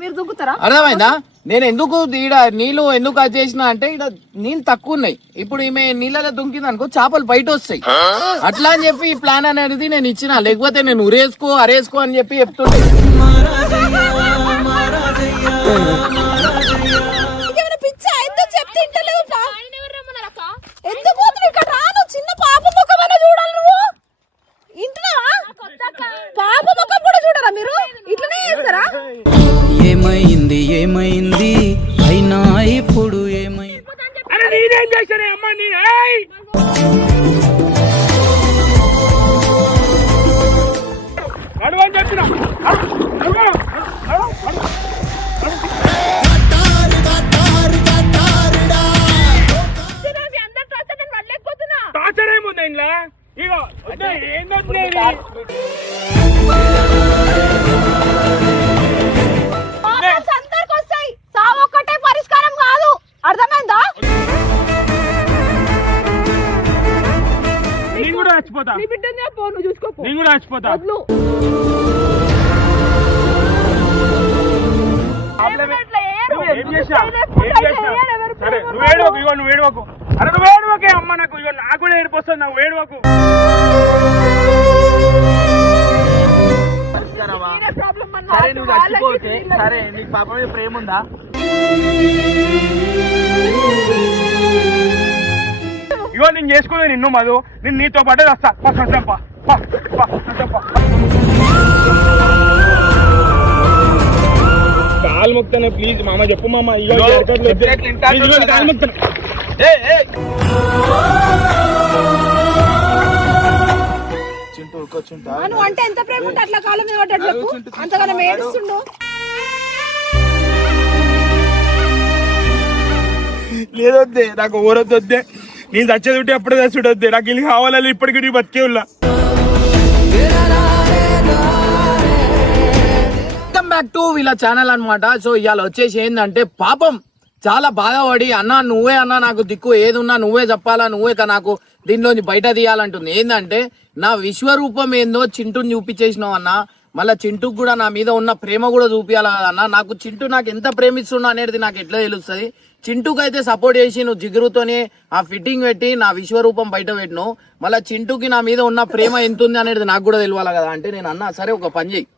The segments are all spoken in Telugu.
మీరు దుక్కుతారా? అర్థమైందా? నేను ఎందుకు ఈడ నీళ్లు ఎందుకు అది చేసిన అంటే ఈడ నీళ్ళు తక్కువ ఉన్నాయి. ఇప్పుడు ఈమె నీళ్ళలో దుంకింది అనుకో చేపలు బయట వస్తాయి. అట్లా అని చెప్పి ఈ ప్లాన్ అనేది నేను ఇచ్చిన, లేకపోతే నేను ఉరేసుకో అరేసుకో అని చెప్పి చెప్తుండే. చిన్న పాప ముఖం చూడాలి నువ్వు, ఇంటున్నావా? పాప ముఖం కూడా చూడరా మీరు? ఇట్లనే చేస్తారా? ఏమైంది ఏమైంది అయినా ఇప్పుడు ఏమైంది? నేనేం చేశానే అమ్మా? నీ అడుగు అని చెప్పిన టార్చర్ ఏముంది ఇంట్లో? ఇగో వస్తాయి, సావు ఒక్కటే పరిష్కారం కాదు. అర్థమైందా? నేను కూడా చచ్చిపోతా. నీ బిడ్డనే పో, నువ్వు చూసుకోపో. నేను కూడా చచ్చిపోతా. సరే నువ్వు ఏడవకు, ఇగో నువ్వు ఏడవకు. అరే నువ్వు ఏడవకే అమ్మ, నాకు ఇగో నాకు కూడా ఏడుపు వస్తుంది. నాకు ఏడవకు. సరే నువ్వు చచ్చిపోతే సరే, నీకు పాప మీద ప్రేమ ఉందా? ఇగో నేను చేసుకోలేదు నిన్ను మధు, నేను నీతో పాటే వస్తా. కాలు మొక్తాను ప్లీజ్ మామ, చెప్పు మామ. కాలు మొక్తాను. నువ్వు అంటే ఎంత ప్రేమ ఉంటే అట్లా కాళ్ళ మీద పడ్డట్లకు అంతగానం ఏడుస్తుండు. లేదొద్దే, నాకు ఊరొద్దే. నేను చచ్చేది ఉంటే ఎప్పుడు చచ్చుడొద్దే. నాకు ఇల్లు కావాలి, ఇప్పటికి బతికే ఉన్నా. వెల్కమ్ బ్యాక్ టు వీళ్ళ ఛానల్ అనమాట. సో ఇవాళ వచ్చేసి ఏంటంటే పాపం చాలా బాధపడి, అన్న నువ్వే అన్న నాకు దిక్కు ఏదున్నా నువ్వే చెప్పాలా, నువ్వే నాకు దీనిలోంచి బయట తీయాలంటుంది. ఏంటంటే నా విశ్వరూపం ఏందో చింటూని చూపించేసినావు అన్న, మళ్ళీ చింటూకి కూడా నా మీద ఉన్న ప్రేమ కూడా చూపించాలి కదన్నా. నాకు చింటూ నాకు ఎంత ప్రేమిస్తున్నా అనేది నాకు ఎట్లా తెలుస్తుంది? చింటూకి అయితే సపోర్ట్ చేసి నువ్వు జిగురుతోనే ఆ ఫిట్టింగ్ పెట్టి నా విశ్వరూపం బయట పెట్టినావు. మళ్ళీ చింటూకి నా మీద ఉన్న ప్రేమ ఎంత ఉంది అనేది నాకు కూడా తెలియాలి కదా. అంటే నేను అన్నా సరే ఒక పని చేయి,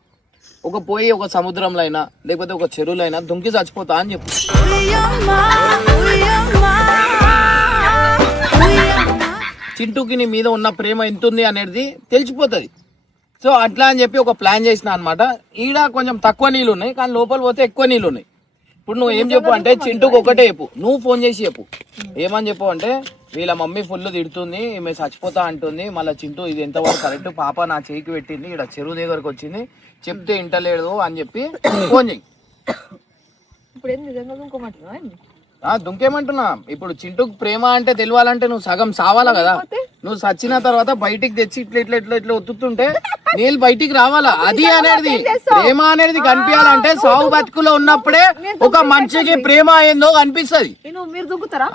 పోయి ఒక సముద్రంలో అయినా లేకపోతే ఒక చెరువులో అయినా దుంకి చచ్చిపోతా అని చెప్పు. చింటూకి నీ మీద ఉన్న ప్రేమ ఎంత ఉంది అనేది తెలిసిపోతుంది. సో అట్లా అని చెప్పి ఒక ప్లాన్ చేసిన అనమాట. ఈడ కొంచెం తక్కువ నీళ్ళు ఉన్నాయి, కానీ లోపల పోతే ఎక్కువ నీళ్ళు ఉన్నాయి. ఇప్పుడు నువ్వు ఏం చెప్పు అంటే చింటూకి ఒకటే చెప్పు, నువ్వు ఫోన్ చేసి చెప్పు. ఏమని చెప్పు అంటే వీళ్ళ మమ్మీ ఫుల్ తిడుతుంది, ఈమె చచ్చిపోతా అంటుంది, మళ్ళీ చింటూ ఇది ఎంతవరకు కరెక్ట్, పాప నా చేయికి పెట్టింది, ఇక్కడ చెరువు దగ్గరకు వచ్చింది, చెప్తే ఇంటలేదు అని చెప్పి ఫోన్ చెయ్యి. దుంకేమంటున్నా, ఇప్పుడు చింటూకి ప్రేమ అంటే తెలియాలంటే నువ్వు సగం సావాలా కదా. నువ్వు చచ్చిన తర్వాత బయటికి తెచ్చి ఇట్లా ఇట్లా ఇట్లా ఇట్లా ఒత్తుతుంటే నీళ్ళు బయటికి రావాలా. అది అనేది ప్రేమ అనేది కనిపించాలంటే సాగు బతుకులో ఉన్నప్పుడే ఒక మనిషికి ప్రేమ ఏందో కనిపిస్తుంది.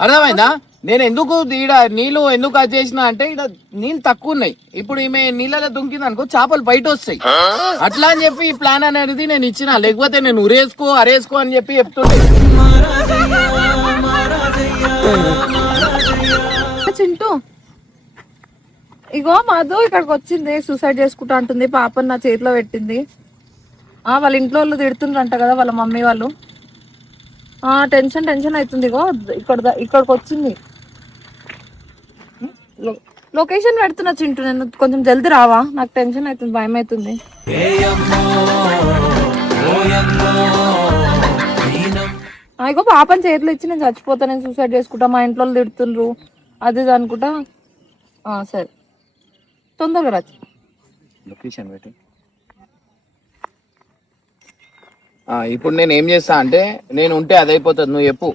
అర్థమైందా? నేను ఎందుకు ఈడ నీళ్లు ఎందుకు అది చేసిన అంటే ఈడ నీళ్ళు తక్కువ ఉన్నాయి. ఇప్పుడు ఈమె నీళ్ళలో దుంకింది అనుకో చేపలు బయట వస్తాయి. అట్లా అని చెప్పి ఈ ప్లాన్ అనేది నేను ఇచ్చిన, లేకపోతే నేను ఉరేసుకో అరేసుకో అని చెప్పి చెప్తుండే. చింటూ ఇగో మధు ఇక్కడికి వచ్చింది, సూసైడ్ చేసుకుంటా అంటుంది, పాపని నా చేతిలో పెట్టింది. వాళ్ళ ఇంట్లో వాళ్ళు తిడుతుండ్రంట కదా వాళ్ళ మమ్మీ వాళ్ళు. టెన్షన్ అవుతుంది. ఇగో ఇక్కడికి వచ్చింది. లొకేషన్ పెడుతున్నా చింటూ, నేను కొంచెం జల్దీ రావా, నాకు టెన్షన్ అవుతుంది, భయం అవుతుంది. ఇగో పాపని చేతిలో ఇచ్చి నేను చచ్చిపోతా, నేను సూసైడ్ చేసుకుంటా, మా ఇంట్లో వాళ్ళు తిడుతుండ్రు అది ఇది అనుకుంటా. సరే తొందరగా రా. లొకేషన్ పెట్టి ఇప్పుడు నేను ఏం చేస్తా అంటే నేను ఉంటే అదైపోతుంది. నువ్వు చెప్పు,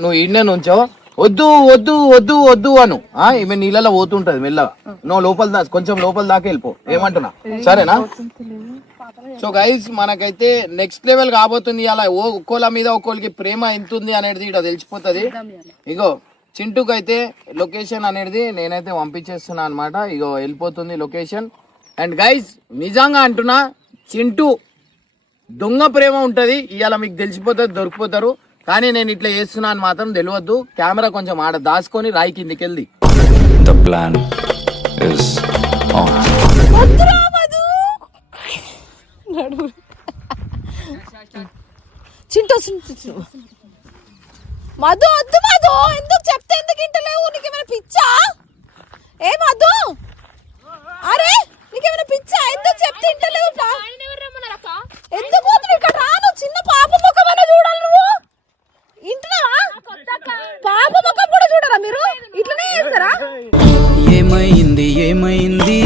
నువ్వు ఈయనే నుంచో వద్దు వద్దు వద్దు వద్దు అను. ఈమె నీళ్ళలో పోతుంటది మెల్లగా, నువ్వు లోపల కొంచెం లోపల దాకా వెళ్ళిపో. ఏమంటున్నా సరేనా? సో గైస్ మనకైతే నెక్స్ట్ లెవెల్ కాబోతుంది. అలా ఒక్కోళ్ళ మీద ఒక్కోళ్ళకి ప్రేమ ఎంత ఉంది అనేది ఇక్కడ తెలిసిపోతుంది. ఇగో చింటూకి అయితే లొకేషన్ అనేది నేనైతే పంపించేస్తున్నా అనమాట. ఇగో వెళ్ళిపోతుంది లొకేషన్. అండ్ గైస్ నిజంగా అంటున్నా, చింటూ దొంగ ప్రేమ ఉంటది. ఇవాళ మీకు తెలిసిపోతుంది, దొరికిపోతారు. కానీ నేను ఇట్లా చేస్తున్నా అని మాత్రం తెలియద్దు. కెమెరా కొంచెం ఆడ దాచుకొని రాయి కిందికి వెళ్ళి The plan is on. వద్దురా మధు. నడు. చింటూ మధు వద్దు మధు. ఎందుకు చెప్తే ఎందుకు ఇంటలేవు? నీకేమైనా పిచ్చా? ఏ మధు, అరే నీకేమైనా పిచ్చా? ఎందుకు చెప్తే ఇంటలేవు? ఎందుకు పోతున్నావు? ఇక్కడ రాను. చిన్న పాప ముఖమైనా చూడాలి నువ్వు. ఇంటున్నావా? పాప ముఖం కూడా చూడరా మీరు? ఇట్లనే చేస్తారా? ఏమైంది ఏమైంది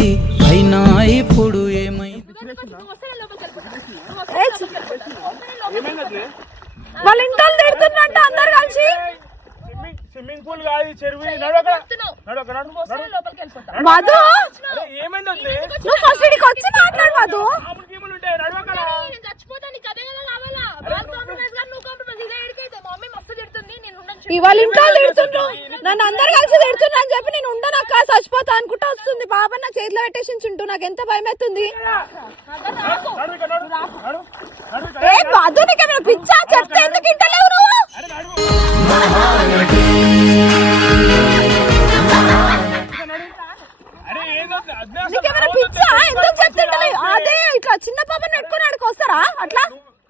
అయినా ఇప్పుడు ఏమైంది? వాళ్ళ ఇంట్లో తిడుతున్నట్టు అందరు కలిసి. స్విమ్మింగ్ పూల్ కాదు, చెరువు. నడు అక్కడ, నడు అక్కడ, నడు. మధు, ఏమైంది వదిలే? నువ్వు ఫస్ట్ ఇక్కడికి వచ్చి మాట్లాడు మధు. మామూలు గేములు ఉంటాయి, నడు అక్కడ. ఇవాళ ఇంట్లో తిడుతుండ్రు, నన్ను అందరు కలిసి తిడుతున్నా అని చెప్పి నేను ఉండనక్క చచ్చిపోతా అనుకుంటా వస్తుంది. బాబా నా చేతిలో పెట్టేసి చుంటూ నాకు ఎంత భయం అవుతుంది. నడు ఇక్కడ, నడు, నడు, నడు ఇక్కడ. ఏ మధు, నీకేమైనా పిచ్చా? చెప్తే ఎందుకు ఇంటలేవు నువ్వు? అరే నడు. అరే ఏదో అదే అసలు నీకేమైనా పిచ్చా? ఎందుకు చెప్తే ఇంటలేవు? అదే ఇట్లా చిన్న పాపని పెట్టుకుని ఆడికి వస్తారా అట్లా?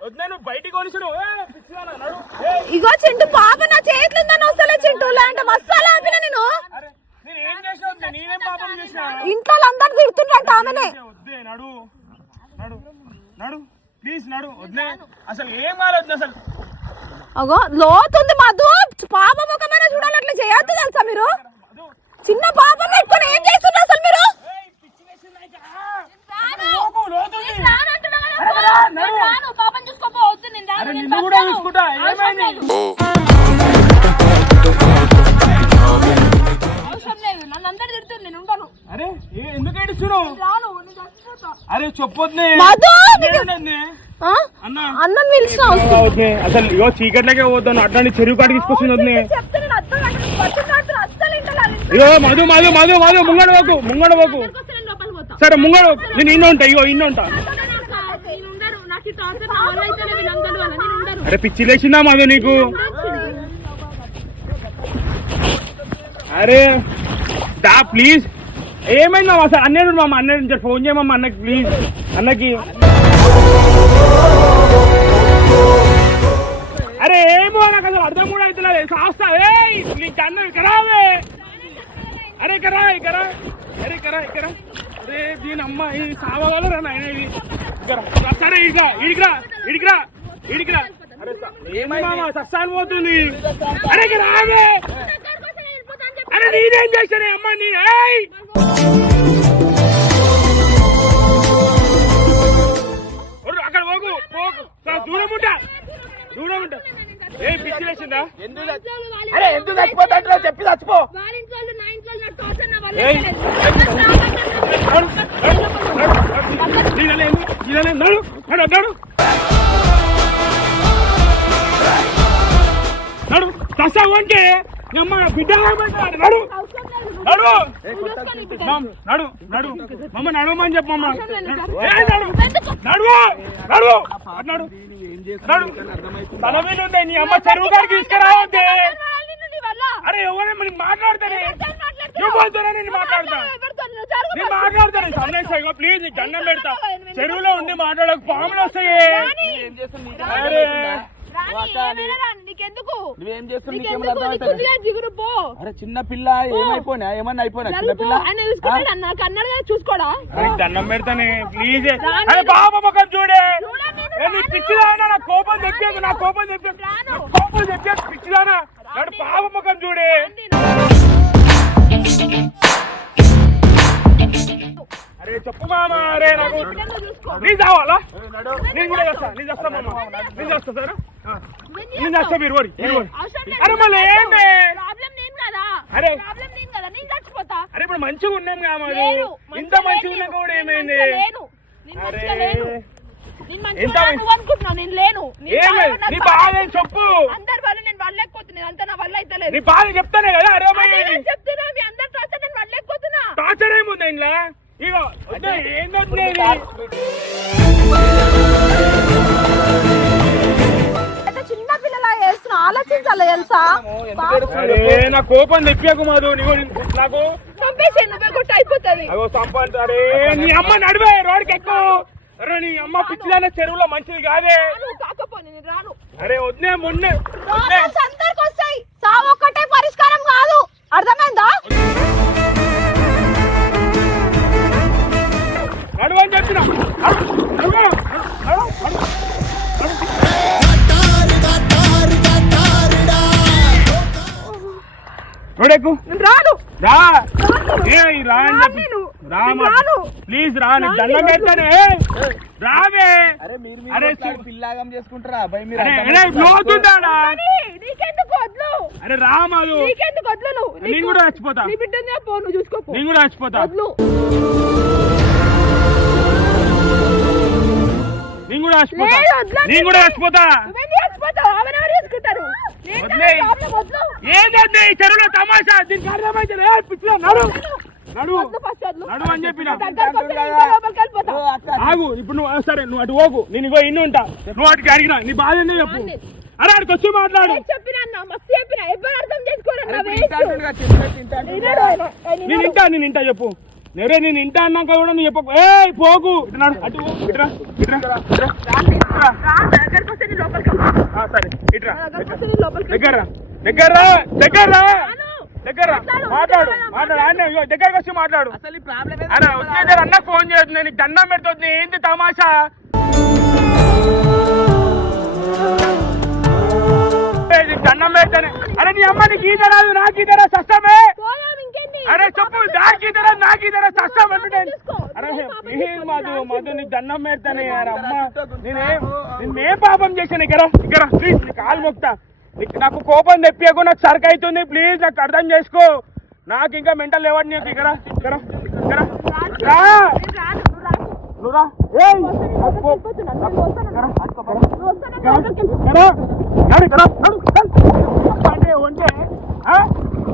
వద్దు, నువ్వు బయటికి కొనిసుడు. పిచ్చిదానా, నడు. ఇగో చింటూ, పాప నా చేతిలో ఉందని వస్తలే చింటూ. లేదంటే మసాలా ఆపిన నేను. అరే నేను ఏం చేసినా వద్దే, నేనేం పాపం చేసినా? ఇంట్లో అందరు తిడుతుండ్రంట ఆమెనే. వద్దే, నడు, నడు, నడు, ప్లీజ్ నడు. వద్దే, అసలు ఏం కాలేదు అసలు. అగో లోతుంది మధు. పాప ముఖమైనా చూడాలి, అట్లా చేయొద్దు తెలుసా మీరు? చిన్న పాపను పెట్టుకుని ఏం చేస్తున్నారు అసలు మీరు? అరే నిన్ను కూడా చూసుకుంటా. ఏమైంది? అరే ఎందుకు ఏడుస్తున్నావు? అరే చెప్పొద్దు మధు, ఆ? అన్న. అన్నం పిలిచిన వద్దే, అసలు ఇగో చీకట్లకే పోతాను. అట్లాంటి చెరువు కాడికి తీసుకొచ్చింది వద్దే. ఇగో మధు మధు మధు మధు ముంగడ పోకు, ముంగడ పోకు. సరే ముంగడ పోకు. నేను ఇన్న ఉంటా, ఇగో ఇన్న ఉంటా. అరే పిచ్చి లేచిందా మధు నీకు? అరే దా ప్లీజ్. ఏమైంది మామ? అసలు అన్నయ్య మామ, అన్నయ్య ఫోన్ చేయమమ్మ అన్నకి ప్లీజ్. అన్నకి అరే ఏమో నాకు అసలు అర్థం కూడా అవుతలేదు. శాస్త్ర నీకు అన్న ఇక్కడ అరే ఇక్కడ ఇక్కడ అరే ఇక్కడ ఇక్కడ. అరే దీని అమ్మ ఇది సావగలరా నాయన ఇది? ఇక్కడ సరే ఇడికిరా ఇడికిరా ఇడికిరా ఇడికిరా. అరే ఏమైనా సస్తాను పోతుంది. అరే ఇక్కడ రావే. అరే నేనేం చేశానే అమ్మ నేను? అక్కడ పోకు పోకు, దూరం ఉంటా దూరం ఉంటా. ఏం పిచ్చి లేచిందా? అరే ఎందుకు చచ్చిపోతా చెప్పి చచ్చిపో. నడు నడు నడు నడు. చస్తావు అంటే అమ్మ బిడ్డ నడు నడు నడు నడు మమ్మ నడవమని చెప్పమ్మ. నడు నడు నడు నడు నడు. తల మీద ఉంది నీ అమ్మ. చెరువు గారికి తీసుకురావద్దే. అరే ఎవరైనా మాట్లాడతానే, ఎవరితోనే నేను మాట్లాడతా, నేను మాట్లాడతాను. సందేశం ప్లీజ్ నీకు దండం పెడతా. చెరువులో ఉండి మాట్లాడక పాములు వస్తాయి. అరే అరే చిన్న పిల్ల ఏమైపోయినా ఏమన్నా అయిపోయినా చిన్న పిల్ల చూసుకోడా? దండం పెడతానే ప్లీజ్. అరే బాబా ముఖం చూడే. పిచ్చిదానా నా కోపం తెప్పేది, నా కోపం తెప్పేది, కోపం తెప్పేది పిచ్చిదానా. నాడు బాబా ముఖం చూడే. అరే చెప్పు మామ. అరే నాకు నేను చావాలా? నేను కూడా చేస్తా, నేను చేస్తా మామ, నేను చేస్తా సార్, నేను చేస్తా. మీరు ఓడి అరే మళ్ళీ ఏంటి? అరే అరే ఇప్పుడు మంచిగా ఉన్నాం కాదు, ఇంత మంచిగా ఉన్నా కూడా ఏమైంది? అరే ఎంత నీ బాధ చెప్పు. నీ బాధ చెప్తానే కదా. అరే టార్చర్ ఏముంది ఇంట్లో? ఇగో ఏంటో చంపాలి తెలుసా? అరే నా కోపం తెప్పాకు మధు నాకు చంపేసి ఎందుకు కొట్టి అయిపోతుంది. అగో సంపాదించు. అరే నీ అమ్మ నడివే రోడ్కి ఎక్కువ. అరే నీ అమ్మ పిచ్చిదానే చెరువులో మంచిది కాదే. రాను. అరే వద్దే మొన్నే అందరికి వస్తాయి, సావు ఒక్కటే పరిష్కారం కాదు, అర్థమైందా? నడువు అని చెప్పిన రోడెక్కు. రాను. రా ఏ రా అని చెప్పి ప్లీజ్ రా. నీకు దండం పెడతానే రావే. అరే పిల్లాగం చేసుకుంటారా భయ మీరు? లోతుందాడా? నీకెందుకు వద్దు? అరే రా మాధు. నీకెందుకు వద్దు? నువ్వు నేను కూడా చచ్చిపోతా. నీ బిడ్డనే పో, నువ్వు చూసుకోపో. నేను కూడా చచ్చిపోతా. వద్దు. నేను కూడా చచ్చిపోతా. నేను కూడా చచ్చిపోతా. ఏదండి ఈ చెరువులో తమాషా? దీనికి అర్థమైతే పిచ్చిలో నడు నడు నడు అని చెప్పిన. ఆగు ఇప్పుడు నువ్వు. సరే నువ్వు అటు పోకు, నేను ఇగో ఇన్ని ఉంటా. నువ్వు అటుకి అడిగినా నీ బాధ ఏందో చెప్పు. అరే అక్కడికి వచ్చి మాట్లాడు. నేను ఇంటా చెప్పు. నేరే నేను ఇంటా అన్నాక కూడా నువ్వు చెప్పకు. ఏ పోకు అటు ఇట్రా ఇట్రా సరే ఇట్రా దగ్గర దగ్గర దగ్గర దగ్గర మాట్లాడు మాట్లాడు. ఆయన దగ్గరకు వచ్చి మాట్లాడు. అరే వచ్చే అన్న ఫోన్ చేస్తుంది, నీకు దండం పెడుతుంది. ఏంటి తమాషా? దండం పెడతానే. అరే నీ అమ్మ నీకు ఈత రాదు, నాకు ఈత రా సస్తమే. అరే చెప్పు, నాకు ఈత రాదు, నాకు ఈత రా సస్తం అంటే. అరే ప్లీజ్ మధు మధు నీకు దండం పెడతానే. అరే అమ్మ నేనేం పాపం చేశాను? ఇక్కడ ఇక్కడ ప్లీజ్ నీ కాలు మొక్తా. నాకు కోపం తెప్పియకు, నాకు సరికి అవుతుంది. ప్లీజ్ నాకు అర్థం చేసుకో. నాకు ఇంకా మెంటల్ లేవని నీకు. ఇక్కడ ఇక్కడ ఇక్కడ రా నువ్వు రా. అంటే ఉంటే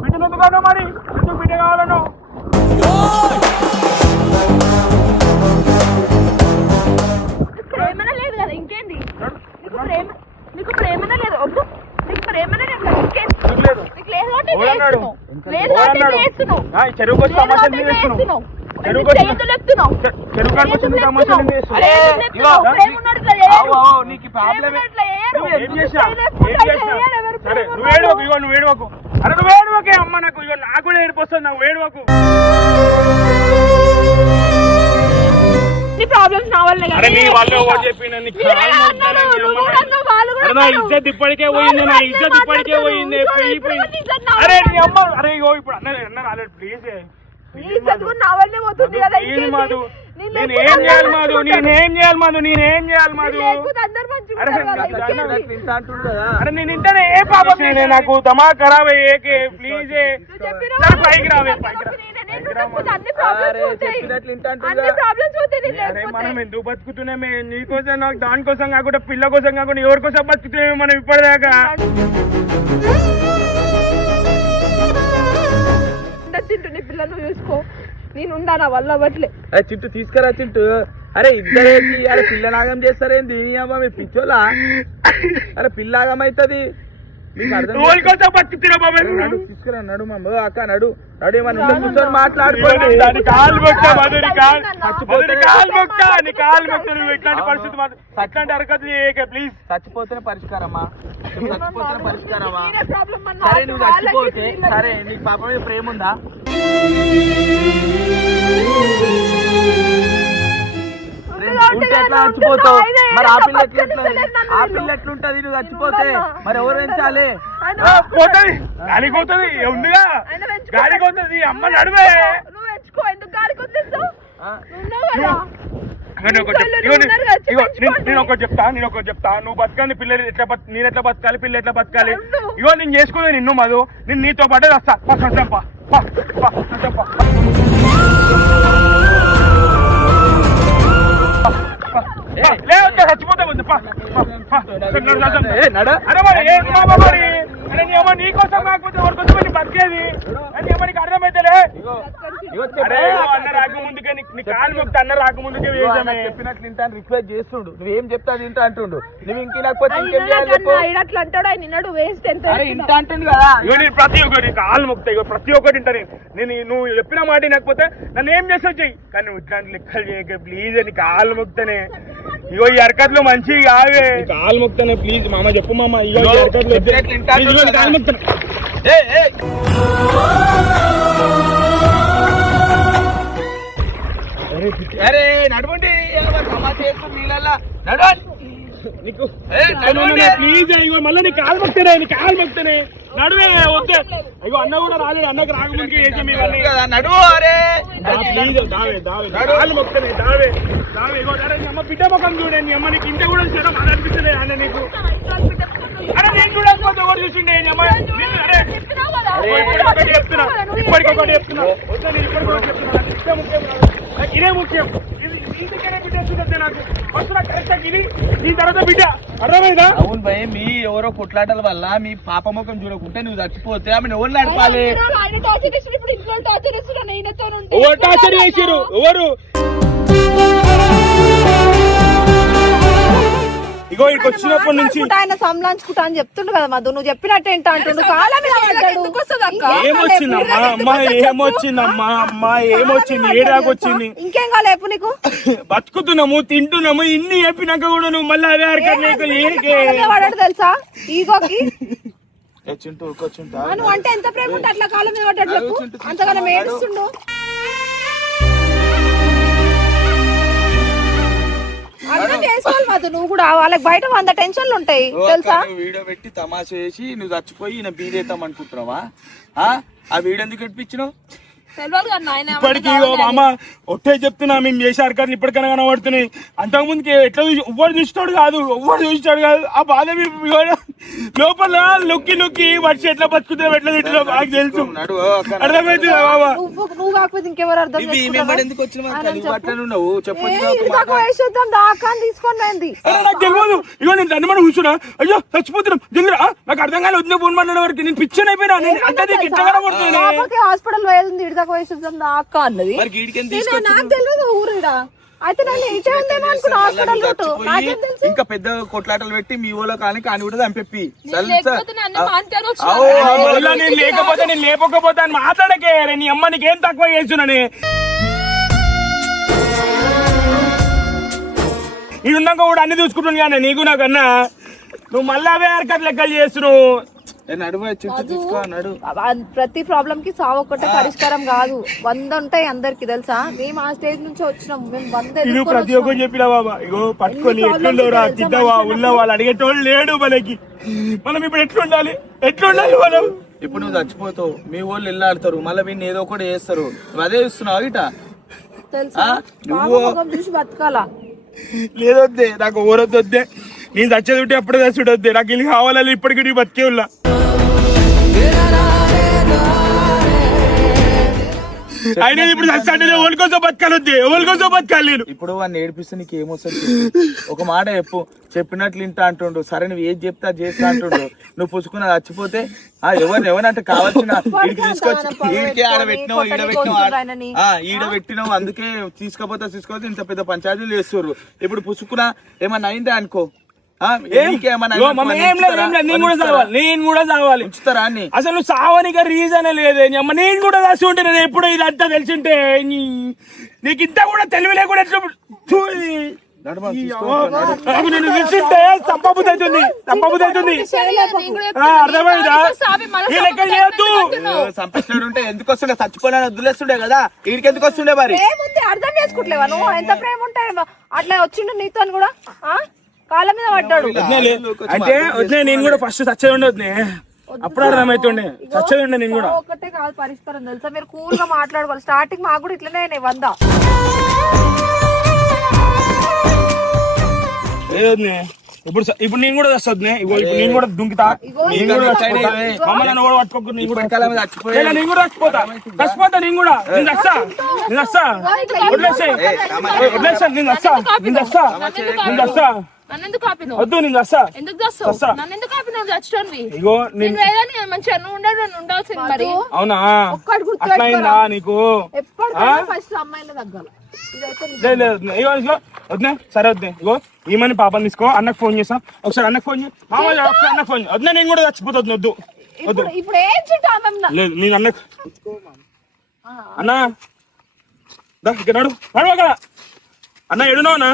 బిడ్డలు ఎందుకన్నా మరి? ఎందుకు బిడ్డ కావాలను? ప్రేమనే లేదు కదా, ఇంకేంది? నీకు ప్రేమనే లేదు. వద్దు, నీకు ప్రేమనే లేదు. చెరువుకి వచ్చి తమాషాలు చేస్తున్నావు. నీకు ప్రాబ్లం సరే నువ్వు ఏడవకు. ఇగో నువ్వు ఏడవకు. అరే నువ్వు ఏడవకే అమ్మ. నాకు ఇగో నాకు కూడా ఏడుపు వస్తుంది. నువ్వు ఏడవకు. అరే నీ వాళ్ళు చెప్పి నా ఇజ్జత్ ఇప్పటికే పోయింది. నా ఇజ్జత్ ఇప్పటికే పోయింది. అరే నీ అమ్మ. అరే ఇగో ఇప్పుడు అన్న రాలేదు. ప్లీజ్ మాధు నేనేం చేయాలి మాధు? నేనేం చేయాలి మాధు? నేనేం చేయాలి మాధు? అరే నేను ఇంటనే ఏ పాపం చేయలే. నాకు దమా ఖరాబ్ అయ్యేకే. ప్లీజ్ పైకి రావే. అరే మనం ఎందుకు బతుకుతున్నామే? నీకోసం నాకు దానికోసం కాకుండా పిల్ల కోసం కాకుండా ఎవరి కోసం బతుకుతున్నామే మనం ఇప్పటిదాకా? చింటూ నీ పిల్లను చూసుకో. నేను ఉండానా వల్ల అవ్వట్లే. అరే చింటూ తీసుకురా చింటూ. అరే ఇద్దరేసి అరే పిల్లనాగం చేస్తారేంది? అమ్మ మీ పిచ్చోలా? అరే పిల్లాగం అవుతుంది. బతుకుతున్నా బాబా. తీసుకురా నడు మమ్మ అక్క నడు నడు. ఏమన్నా కూర్చొని మాట్లాడుకోండి. ఇట్లాంటి పరిస్థితి అట్లాంటి అరకదు ప్లీజ్. చచ్చిపోతేనే పరిష్కారమ్మా. చచ్చిపోతేనే పరిష్కారమా? సరే నువ్వు చచ్చిపోతే సరే నీకు పాప మీద ప్రేమ ఉందా? ఉంటే ఎట్లా చచ్చిపోతావు? మరి ఆ పిల్ల ఎట్లుంటది? నువ్వు చచ్చిపోతే మరి ఎవరు పెంచాలి? పోతుంది గాలికి పోతుంది. ఉందిగా గాలికి పోతుంది. అమ్మ నడువే. నేను ఒకటి చెప్తా. నువ్వు బతకాలి. పిల్లలు ఎట్లా నేను ఎట్లా బతకాలి? పిల్లలు ఎట్లా బతకాలి? ఇగో నేను చేసుకోలేదు నిన్ను మధు. నేను నీతో పాటే వస్తా. చచ్చిపోతే నీకోసం కాకపోతే ఎవరికోసం బతికేది అని నీకు అర్థమైతే అరే అన్న రాకముందుకే నీ కాలు మొక్త అన్న రాకముందుకే వేసామే చెప్పినట్లు వింటాను రిక్వెస్ట్ చేస్తుండు నువ్వేం చెప్తా తింటా అంటుండు నువ్వు ఇంకినకపోతే ఇంకేం చేయాలి చెప్పు అట్లా అంటాడు ఆయన నిన్నడు వేస్ట్ ఎంత అరే ఇంటా అంటుండు కదా ఇగో నేను ప్రతి ఒక్కటి కాలు మొక్తా ఇగో ప్రతి ఒక్కటి ఇంటా నేను నువ్వు చెప్పిన మాట వినకపోతే నన్ను ఏం చేసావు చెయ్యి కానీ నువ్వు ఇట్లాంటి లెక్కలు చేయక ప్లీజ్ అని కాలు మొక్తనే ఇగో ఈ అరకట్లు మంచి కావే కాలు మొక్తానే ప్లీజ్ మామ చెప్పు మామ ఇగో ఈ అరకట్లు కాలు మొక్తాను అరే నడవండి నీళ్ళ నడవండి నీకు ప్లీజ్ ఇగో మళ్ళీ నీ కాలు మొక్తానే నడువే వద్దే అయ్యో అన్న కూడా రాలేదు అన్నకు రాకముందుకే వేసాం ఇవన్నీ నడువు అరే ప్లీజ్ దావే కాలు మొక్తానే దావే ఇగో అరే నీ అమ్మ బిడ్డ ముఖం చూడే నీ అమ్మ నీకు ఇంటే కూడా చేయడం అది అనిపిస్తుంది అన్న నీకు అరే నేను చూడకపోతే ఎవరు చూసిండే నీ అమ్మ అరే ఇప్పటికొకటి చెప్తున్నా వద్దా నేను ఇప్పటికొకటి చెప్తున్నా ముఖ్యం నాకు ఇదే ముఖ్యం ఇంటికనే బిడ్డ వస్తుంది నాకు ఫస్ట్ నాకు కరెక్ట్ ఇది దీని తర్వాత బిడ్డ అర్థమైందా అవును భయ్ మీ ఎవరో కొట్లాటల వల్ల మీ పాప ముఖం చూడకుంటే నువ్వు చచ్చిపోతే ఆమె ఎవరు నడపాలి ఎవరు టార్చర్ చేసిరు ఎవరు ఇగో ఇక్కడికి వచ్చినప్పటి నుంచి ఆయన సంలాంచుకుంటా అని చెప్తుండు కదా మధు నువ్వు చెప్పినట్టు ఏంటో అంటుండు కాళ్ళ మీద పడ్డాడు. ఏమొచ్చిందమ్మా అమ్మా ఏమొచ్చింది ఏడాకొచ్చింది ఇంకేం కాలేపు నీకు బతుకుతున్నాము తింటున్నాము ఇన్ని చెప్పినాక కూడా నువ్వు మళ్ళీ అవే పడ్డాడు తెలుసా ఈగోకి చింటూ కూర్చుంటా నువ్వు అంటే ఎంత ప్రేమ ఉంటే అట్లా కాళ్ళ మీద పడ్డట్లు అంతగానో ఏడుస్తుండు. అర్థం చేసుకోవాలి మధు నువ్వు కూడా వాళ్ళకి బయట 100 టెన్షన్లు ఉంటాయి తెలుసా. వీడియో పెట్టి తమాషా చేసి నువ్వు చచ్చిపోయి ఈయన బీదేద్దాం అనుకుంటున్నావా ఆ వీడియో ఎందుకు పెట్టించినావు ఇప్పటికీ మామ ఒట్టే చెప్తున్నా మేము చేశారు కానీ ఇప్పటికైనా కనబడుతున్నాయి అంతకు ముందుకి ఎట్లా ఎవ్వరు చూస్తాడు కాదు ఆ బాధ లోపల నొక్కి వర్షం ఎట్లా బతుకుతున్నావు ఎట్లా తింటున్నావు నాకు తెలుసు అర్థమైంది బాబా నువ్వు కాకపోతే ఇంకెవరు అర్థం ఎందుకు వచ్చినావు దాకా తీసుకొని నాకు తెలియదు ఇగో నేను దండ మనం కూర్చున్నా అయ్యో చచ్చిపోతున్నాం జల్దిరా నాకు అర్థం కాలేదు వద్దు ఫోన్ మాట్లాడే వరకు నేను పిచ్చర్ అయిపోయినా అంటే ఎట్లా కనబడుతుంది హాస్పిటల్ పోయింది ఇడిదాకా వేసేద్దాం దాకా అన్నది నాకు తెలియదు ఊరుడా అయితే నేను ఇటే ఉందేమో అనుకున్నా హాస్పిటల్ రూట్ నాకేం తెలుసు. ఇంకా పెద్ద కొట్లాటలు పెట్టి మీ ఊళ్ళో కానీ కూడా చంపి నేను లేకపోతే నేను లేకపోతే అని మాట్లాడకే నీ అమ్మ నీకేం తక్కువ చేస్తున్నాని ఇది ఉన్నాక కూడా అన్ని చూసుకుంటున్నాను కానీ నీకు నాకన్నా నువ్వు మళ్ళీ అవే హరకట్ లెక్కలు చేస్తున్నావు. ప్రతి ప్రాబ్లం కి సావు ఒక్కటే పరిష్కారం కాదు 100 ఉంటాయి అందరికి తెలుసా. మేము ఆ స్టేజ్ నుంచి వచ్చినాం మేము 100 ప్రతి ఒక్కరు చెప్పినా బాబా ఇగో పట్టుకొని ఎట్లుండవురా తిద్దవా ఉల్ల వాళ్ళు అడిగేటోళ్ళు లేడు మనకి మనం ఇప్పుడు ఎట్లుండాలి మనం ఇప్పుడు నువ్వు చచ్చిపోతావు మీ వాళ్ళు వెళ్ళాడతారు మళ్ళీ వీడిని ఏదో ఒకటి చేస్తారు నువ్వు అదే ఇస్తున్నావు ఇట తెలుసా నువ్వు చూసి బతకాలా లేదొద్దే నాకు ఊరొద్దే నేను చచ్చేది ఉంటే ఎప్పుడు చచ్చుడొద్దే నాకు ఇల్లు కావాలని ఇప్పటికీ బతికే ఉన్నా అయినా ఇప్పుడు చచ్చాడే ఎవరికోసం బతకాలి నేను ఇప్పుడు వాడిని ఏడిపిస్తే నీకు ఏమొస్తుంది ఒక మాట చెప్పినట్లు వింటా అంటుండు సరే నువ్వు ఏది చెప్తా చేస్తా అంటుండు నువ్వు పుచ్చుకున్నా చచ్చిపోతే ఎవరంటే కావాల్సిన వీడికి తీసుకొచ్చి వీడికి ఈడ పెట్టినావు అందుకే తీసుకోపోతే ఇంత పెద్ద పంచాయతీలు చేస్తారు ఇప్పుడు పుచ్చుకున్నా ఏమన్నా అయిందే అనుకో నేను కూడా చావాలి అసలు సావనిగా రీజన్ లేదే నేను కూడా రాసి ఉంటే నేను ఎప్పుడు ఇదంతా తెలిసింటే నీకు ఇంత కూడా తెలివి లేకుండా అర్థమైందా సంపేస్తుంటే ఎందుకు వస్తుండే చచ్చిపోయినా వదిలేస్తుండే కదా వీడికి ఎందుకు వస్తుండే మరి అర్థం చేసుకుంటలేవా నువ్వు ఎంత ప్రేమ ఉంటాయి అట్లా వచ్చిండు నీతో కూడా కాళ్ళ మీద పడ్డాడు అంటే వద్దే నేను కూడా ఫస్ట్ చచ్చేది ఉండదు అప్పుడు అర్థమైతుండే చచ్చేది ఉండే నేను కూడా ఒకటే కాదు పరిష్కారం తెలుసా మీరు కూల్ గా మాట్లాడుకోవాలి స్టార్టింగ్ మాకు కూడా ఇట్లనే 100 ఇప్పుడు నేను కూడా వస్తుంది నేను కూడా దుంకితా మమ్మల్ని కూడా పట్టుకోకు నేను కూడా చచ్చిపోతా నేను కూడా వద్దు నేను వస్తా నువ్వు చచ్చిపోయి ఇగో నేను వేదని మంచిగా నువ్వు ఉండాల్సింది మరి అవునా ఒక్కడు గుర్తు అట్లా అయిందా నీకు ఎప్పటికైనా ఫస్ట్ అమ్మాయిలు తగ్గాలి వద్దే సరే వద్దే ఇగో ఈమని పాపని తీసుకో అన్నకు ఫోన్ చేస్తా ఒకసారి అన్నకు ఫోన్ చేయి మామ ఒకసారి అన్నకు ఫోన్ వద్దే నేను కూడా చచ్చిపోతుంది వద్దు వద్దు ఇప్పుడు ఏం చుట్టా లేదు నేను అన్నకు అన్నా ఇక్కడ నడు అన్న ఎడునో అన్నా